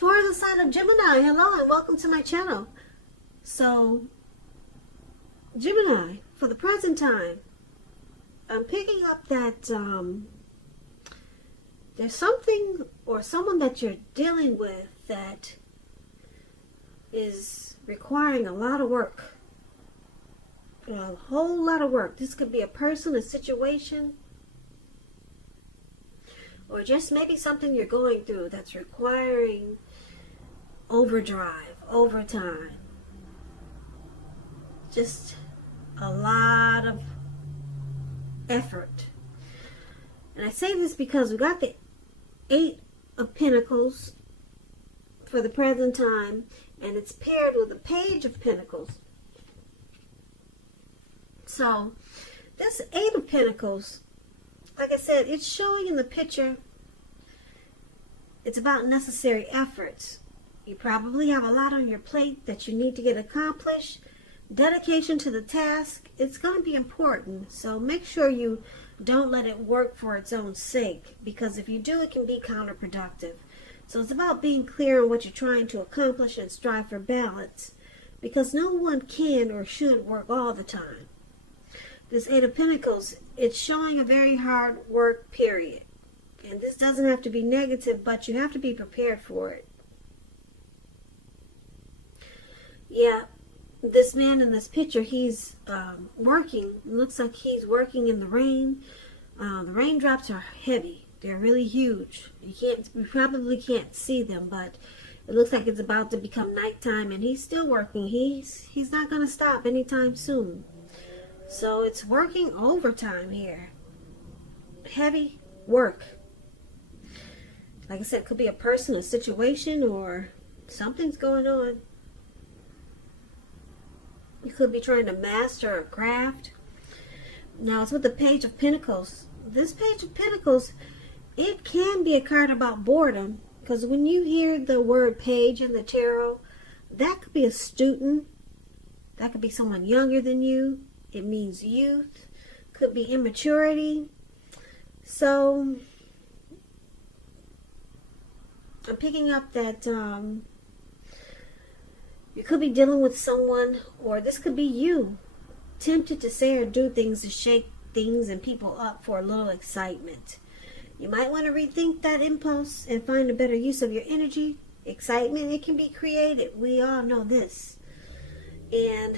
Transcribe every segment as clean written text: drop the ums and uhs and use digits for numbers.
For the sign of Gemini, hello and welcome to my channel. So, Gemini, for the present time, I'm picking up that there's something or someone that you're dealing with that is requiring a lot of work. A whole lot of work. This could be a person, a situation, or just maybe something you're going through that's requiring overdrive, overtime. Just a lot of effort. And I say this because we got the 8 of Pentacles for the present time, and it's paired with the Page of Pentacles. So, this 8 of Pentacles, like I said, it's showing in the picture, it's about necessary efforts. You probably have a lot on your plate that you need to get accomplished. Dedication to the task, it's going to be important. So make sure you don't let it work for its own sake, because if you do, it can be counterproductive. So it's about being clear on what you're trying to accomplish and strive for balance, because no one can or should work all the time. This 8 of Pentacles, it's showing a very hard work period. And this doesn't have to be negative, but you have to be prepared for it. Yeah, this man in this picture, he's working. It looks like he's working in the rain. The raindrops are heavy. They're really huge. You probably can't see them, but it looks like it's about to become nighttime, and he's still working. He's not going to stop anytime soon. So it's working overtime here. Heavy work. Like I said, it could be a person, a situation, or something's going on. You could be trying to master a craft. Now, it's with the Page of Pentacles. This Page of Pentacles, it can be a card about boredom. Because when you hear the word page in the tarot, that could be a student. That could be someone younger than you. It means youth. Could be immaturity. So, I'm picking up that you could be dealing with someone, or this could be you, tempted to say or do things to shake things and people up for a little excitement. You might want to rethink that impulse and find a better use of your energy. Excitement, it can be created. We all know this. And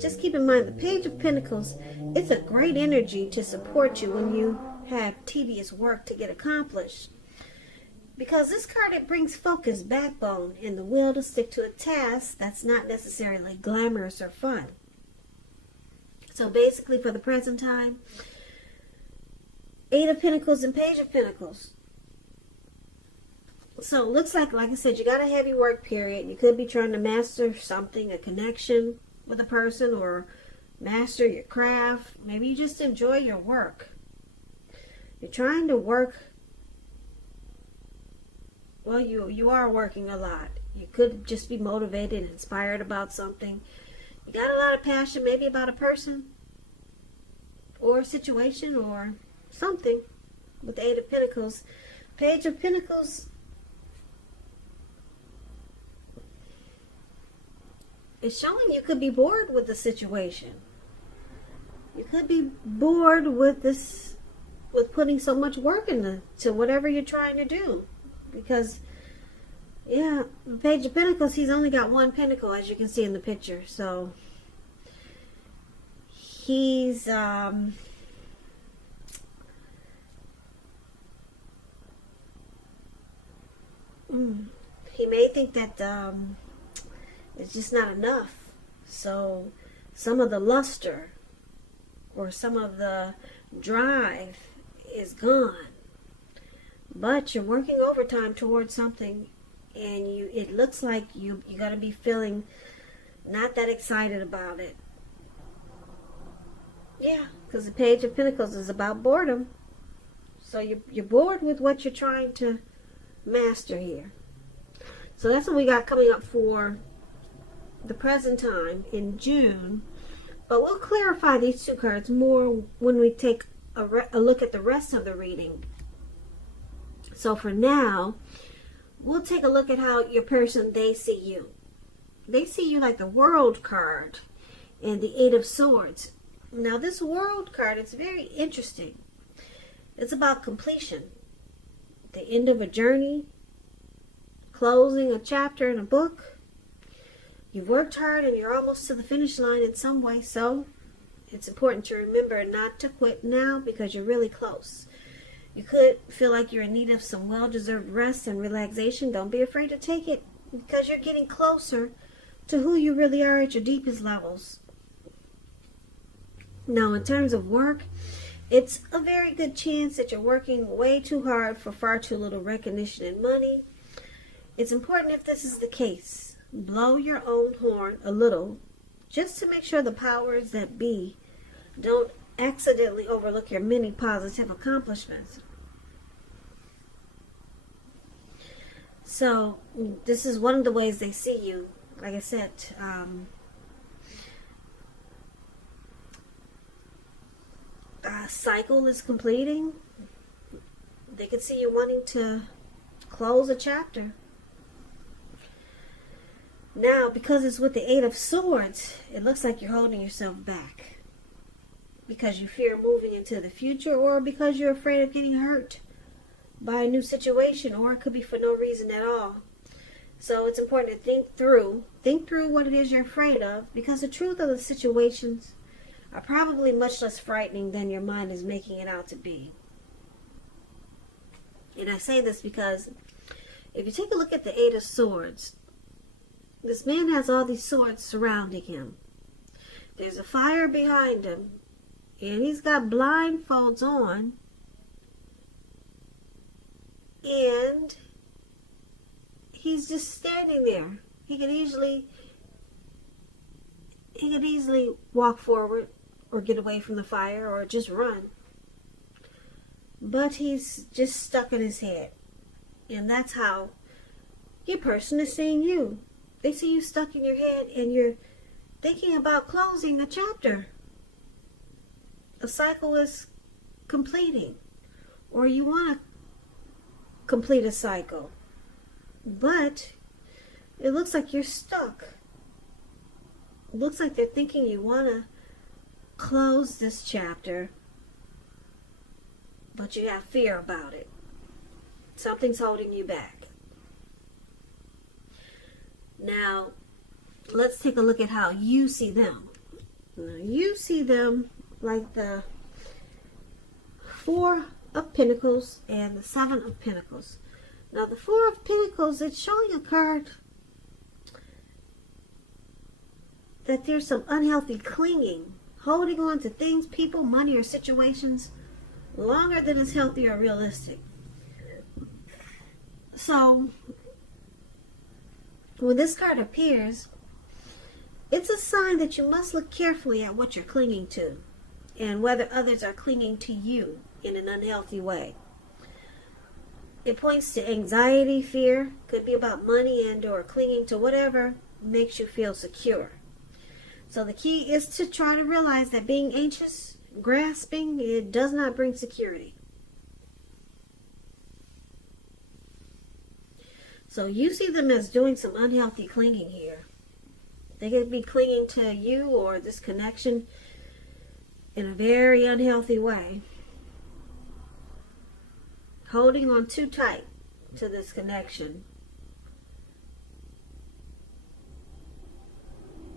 just keep in mind, the Page of Pentacles, it's a great energy to support you when you have tedious work to get accomplished. Because this card, it brings focus, backbone, and the will to stick to a task that's not necessarily glamorous or fun. So basically, for the present time, 8 of Pentacles and Page of Pentacles. So it looks like I said, you got a heavy work period. You could be trying to master something, a connection with a person, or master your craft. Maybe you just enjoy your work. You're trying to work. Well, you are working a lot. You could just be motivated and inspired about something. You got a lot of passion, maybe about a person or a situation or something with the 8 of Pentacles. Page of Pentacles is showing you could be bored with the situation. You could be bored with this, with putting so much work into whatever you're trying to do. Because, yeah, the Page of Pentacles, he's only got 1 pentacle, as you can see in the picture. So, he's, he may think that it's just not enough. So, some of the luster or some of the drive is gone. But you're working overtime towards something, and it looks like you got to be feeling not that excited about it. Yeah, because the Page of Pentacles is about boredom. So you're bored with what you're trying to master here. So that's what we got coming up for the present time in June. But we'll clarify these 2 cards more when we take a look at the rest of the reading. So for now, we'll take a look at how your person, they see you. They see you like the World card and the Eight of Swords. Now this World card, it's very interesting. It's about completion, the end of a journey, closing a chapter in a book. You've worked hard and you're almost to the finish line in some way, so it's important to remember not to quit now because you're really close. You could feel like you're in need of some well-deserved rest and relaxation. Don't be afraid to take it because you're getting closer to who you really are at your deepest levels. Now, in terms of work, it's a very good chance that you're working way too hard for far too little recognition and money. It's important, if this is the case, blow your own horn a little just to make sure the powers that be don't accidentally overlook your many positive accomplishments. So this is one of the ways they see you. Like I said, a cycle is completing. They could see you wanting to close a chapter. Now, because it's with the Eight of Swords, it looks like you're holding yourself back because you fear moving into the future, or because you're afraid of getting hurt by a new situation, or it could be for no reason at all. So it's important to think through what it is you're afraid of, because the truth of the situations are probably much less frightening than your mind is making it out to be. And I say this because if you take a look at the Eight of Swords, this man has all these swords surrounding him. There's a fire behind him, and he's got blindfolds on, and he's just standing there. He could easily walk forward or get away from the fire or just run. But he's just stuck in his head. And that's how your person is seeing you. They see you stuck in your head and you're thinking about closing a chapter. A cycle is completing. Or you want to complete a cycle. But it looks like you're stuck. It looks like they're thinking you want to close this chapter, but you have fear about it. Something's holding you back. Now, let's take a look at how you see them. Now, you see them like the Four of Pentacles and the Seven of Pentacles. Now, the Four of Pentacles, it's showing a card that there's some unhealthy clinging, holding on to things, people, money, or situations longer than is healthy or realistic. So, when this card appears, it's a sign that you must look carefully at what you're clinging to and whether others are clinging to you in an unhealthy way. It points to anxiety, fear, could be about money and or clinging to whatever makes you feel secure. So the key is to try to realize that being anxious, grasping, it does not bring security. So you see them as doing some unhealthy clinging here. They could be clinging to you or this connection in a very unhealthy way. Holding on too tight to this connection.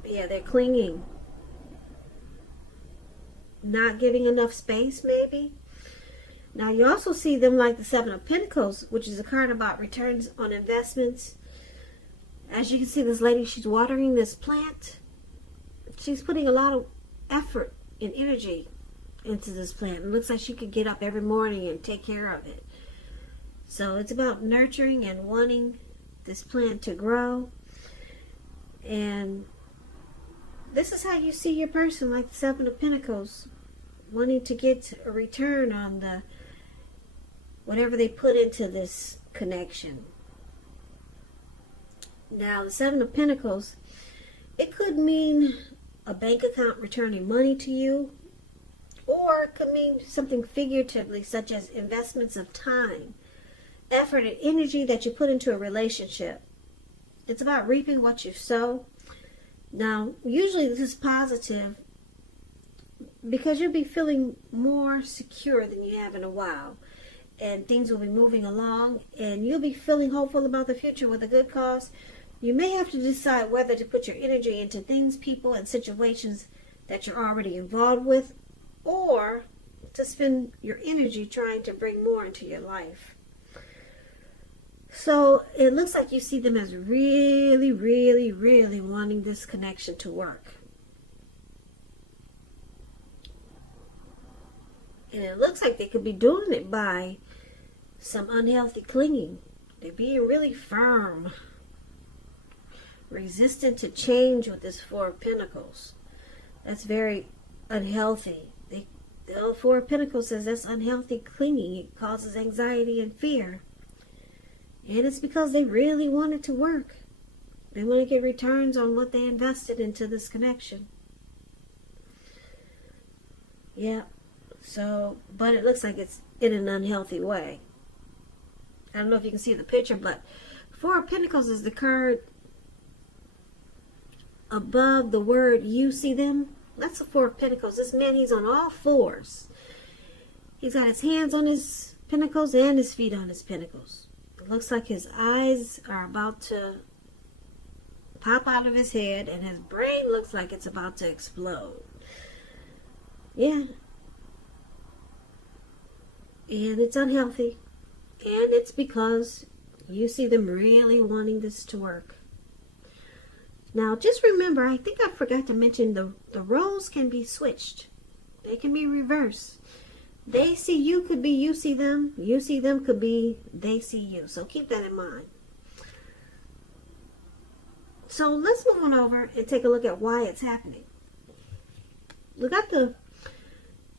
Yeah, they're clinging. Not giving enough space, maybe. Now, you also see them like the Seven of Pentacles, which is a card about returns on investments. As you can see, this lady, she's watering this plant. She's putting a lot of effort and energy into this plant. It looks like she could get up every morning and take care of it. So it's about nurturing and wanting this plant to grow. And this is how you see your person, like the Seven of Pentacles, wanting to get a return on the whatever they put into this connection. Now, the Seven of Pentacles, it could mean a bank account returning money to you, or it could mean something figuratively, such as investments of time effort and energy that you put into a relationship. It's about reaping what you sow. Now, usually this is positive because you'll be feeling more secure than you have in a while. And things will be moving along, and you'll be feeling hopeful about the future with a good cause. You may have to decide whether to put your energy into things, people, and situations that you're already involved with, or to spend your energy trying to bring more into your life. So it looks like you see them as really, really, really wanting this connection to work. And it looks like they could be doing it by some unhealthy clinging. They're being really firm, resistant to change with this Four of Pentacles. That's very unhealthy. The Four of Pentacles says that's unhealthy clinging. It causes anxiety and fear. And it's because they really want it to work. They want to get returns on what they invested into this connection. Yeah. So, but it looks like it's in an unhealthy way. I don't know if you can see the picture, but Four of Pentacles is the card above the word you see them. That's the Four of Pentacles. This man, he's on all fours. He's got his hands on his pentacles and his feet on his pentacles. It looks like his eyes are about to pop out of his head, and his brain looks like it's about to explode. Yeah. And it's unhealthy. And it's because you see them really wanting this to work. Now, just remember, I think I forgot to mention the roles can be switched. They can be reversed. They see you could be you see them. You see them could be they see you. So keep that in mind. So let's move on over and take a look at why it's happening. We got the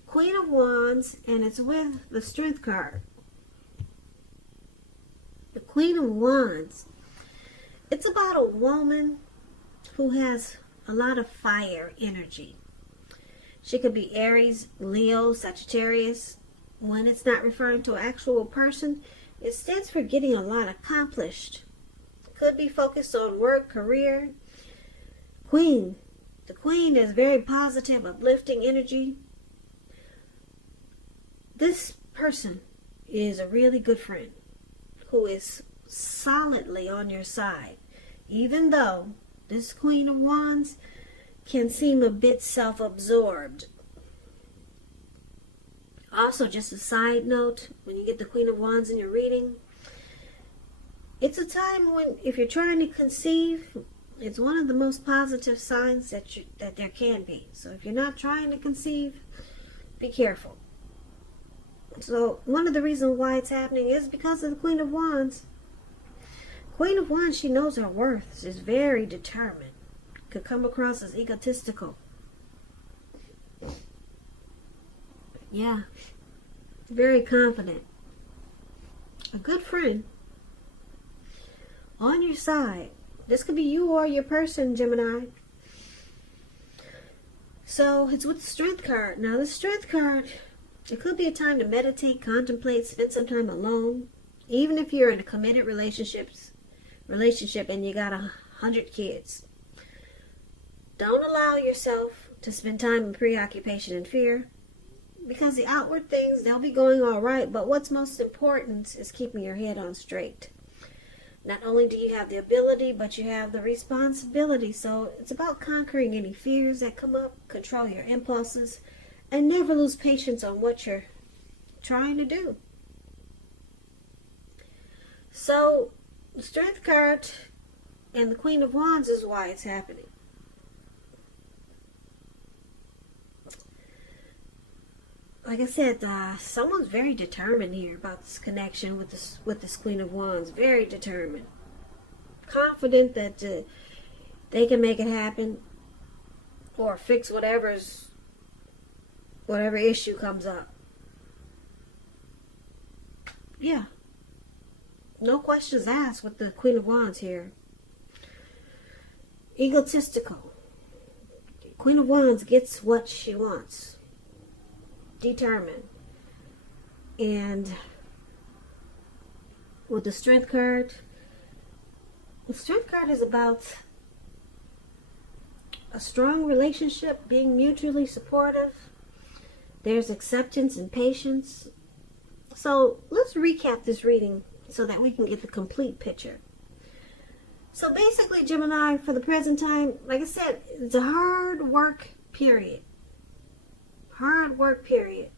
Queen of Wands, and it's with the Strength card. The Queen of Wands. It's about a woman who has a lot of fire energy. She could be Aries, Leo, Sagittarius. When it's not referring to an actual person, it stands for getting a lot accomplished. Could be focused on work, career. Queen. The Queen is very positive, uplifting energy. This person is a really good friend who is solidly on your side, even though this Queen of Wands can seem a bit self-absorbed. Also, just a side note, when you get the Queen of Wands in your reading, it's a time when, if you're trying to conceive, it's one of the most positive signs that there can be. So if you're not trying to conceive, be careful. So one of the reasons why it's happening is because of the Queen of Wands. Queen of Wands, she knows her worth. She's very determined. Could come across as egotistical. Yeah. Very confident. A good friend. On your side. This could be you or your person, Gemini. So it's with the Strength card. Now the Strength card, it could be a time to meditate, contemplate, spend some time alone. Even if you're in a committed relationship and you got 100 kids. Don't allow yourself to spend time in preoccupation and fear. Because the outward things, they'll be going all right. But what's most important is keeping your head on straight. Not only do you have the ability, but you have the responsibility. So it's about conquering any fears that come up, control your impulses, and never lose patience on what you're trying to do. So the Strength card and the Queen of Wands is why it's happening. Like I said, someone's very determined here about this connection with this Queen of Wands. Very determined. Confident that they can make it happen or fix whatever issue comes up. Yeah. No questions asked with the Queen of Wands here. Egotistical. Queen of Wands gets what she wants. Determined. And with the Strength card. The Strength card is about a strong relationship, being mutually supportive. There's acceptance and patience. So let's recap this reading so that we can get the complete picture. So basically, Gemini, for the present time, like I said, it's a hard work period. Hard work period.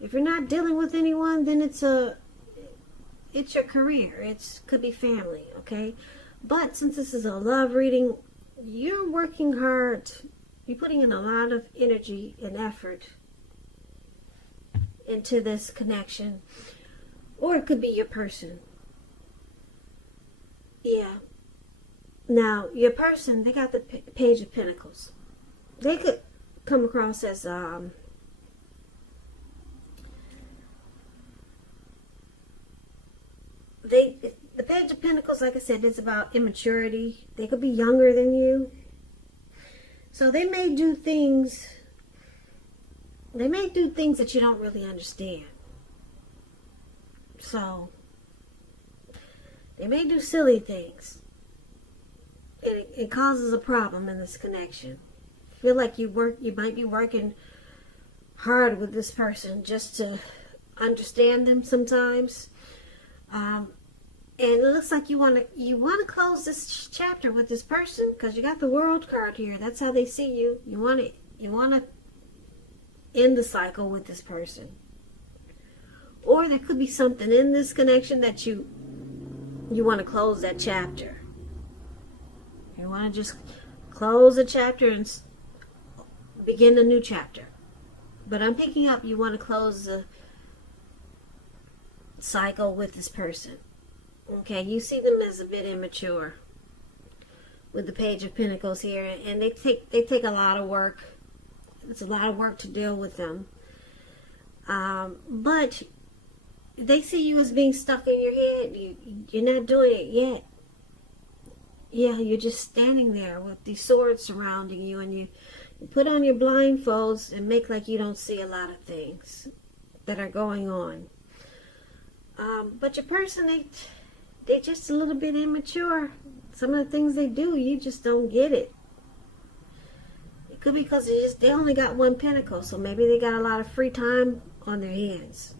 If you're not dealing with anyone, then it's your career. It could be family, okay? But since this is a love reading, you're working hard. You're putting in a lot of energy and effort into this connection. Or it could be your person. Yeah. Now, your person, they got the Page of Pentacles. They could come across as the Page of Pentacles, like I said, is about immaturity. They could be younger than you. So they may do things that you don't really understand. So they may do silly things. And it causes a problem in this connection. Feel like you might be working hard with this person just to understand them sometimes. And it looks like you want to close this chapter with this person because you got the World card here. That's how they see you. You want to end the cycle with this person. Or there could be something in this connection that you want to close that chapter. You want to just close a chapter and begin a new chapter. But I'm picking up you want to close the cycle with this person. Okay, you see them as a bit immature with the Page of Pentacles here, and they take a lot of work. It's a lot of work to deal with them. But they see you as being stuck in your head. You're not doing it yet. Yeah, you're just standing there with these swords surrounding you, and you put on your blindfolds and make like you don't see a lot of things that are going on. But your person, they're just a little bit immature. Some of the things they do, you just don't get it. It could be because they only got one pentacle, so maybe they got a lot of free time on their hands.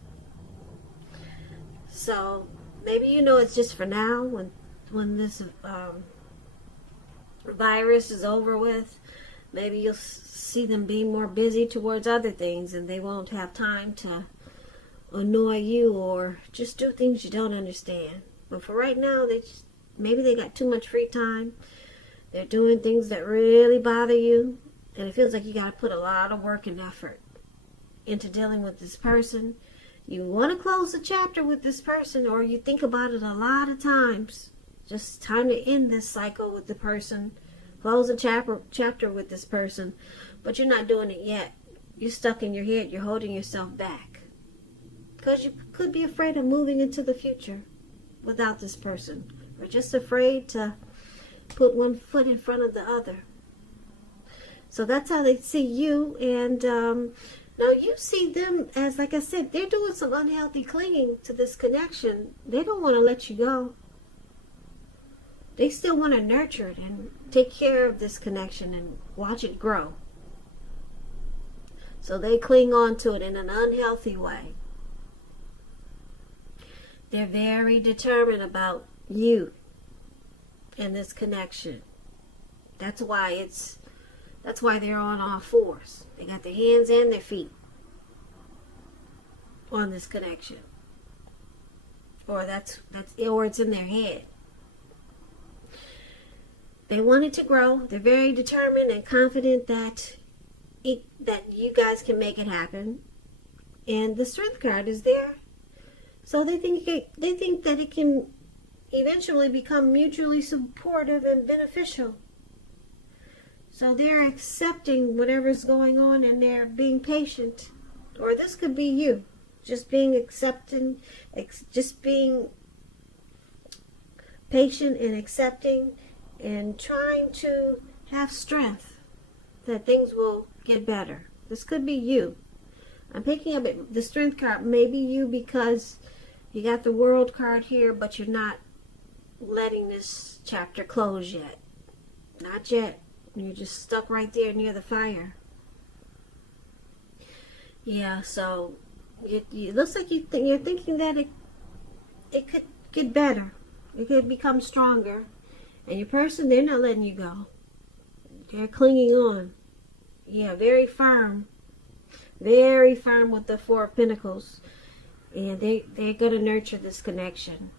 So maybe it's just for now. When this virus is over with, maybe you'll see them be more busy towards other things, and they won't have time to annoy you or just do things you don't understand. But for right now, maybe they got too much free time. They're doing things that really bother you, and it feels like you got to put a lot of work and effort into dealing with this person. You want to close the chapter with this person, or you think about it a lot of times. Just time to end this cycle with the person. Close a chapter with this person. But you're not doing it yet. You're stuck in your head. You're holding yourself back. Because you could be afraid of moving into the future without this person. Or just afraid to put one foot in front of the other. So that's how they see you. And now you see them as, like I said, they're doing some unhealthy clinging to this connection. They don't want to let you go. They still want to nurture it and take care of this connection and watch it grow. So they cling on to it in an unhealthy way. They're very determined about you and this connection. That's why they're on all fours. They got their hands and their feet on this connection. Or it's in their head. They want it to grow. They're very determined and confident that you guys can make it happen. And the Strength card is there. So they think that it can eventually become mutually supportive and beneficial. So they're accepting whatever's going on, and they're being patient. Or this could be you, just being just being patient and accepting and trying to have strength that things will get better. This could be you. I'm picking up the Strength card. Maybe you, because You got the World card here, but you're not letting this chapter close yet. Not yet. You're just stuck right there near the fire. Yeah, so it looks like you're thinking that it could get better. It could become stronger. And your person, they're not letting you go. They're clinging on. Yeah, very firm. Very firm with the Four of Pentacles. And they're going to nurture this connection.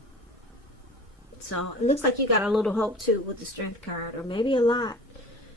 So it looks like you got a little hope too with the Strength card. Or maybe a lot.